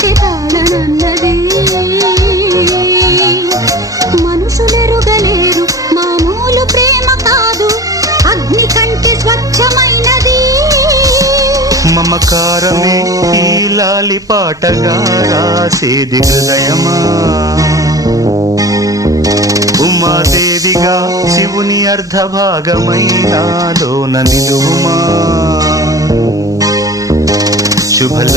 పలికి తాళనన్నది. మనుషులెరుగలేరు మామూలు ప్రేమ కాదు, అగ్ని కంటే స్వచ్ఛమైనది. మమకారమే ఈ లాలి పాటగా రాసేది హృదయమా, ఉమాదేవిగా శివుని అర్ధభాగమైనాలోన నిలువుమా. శుభలా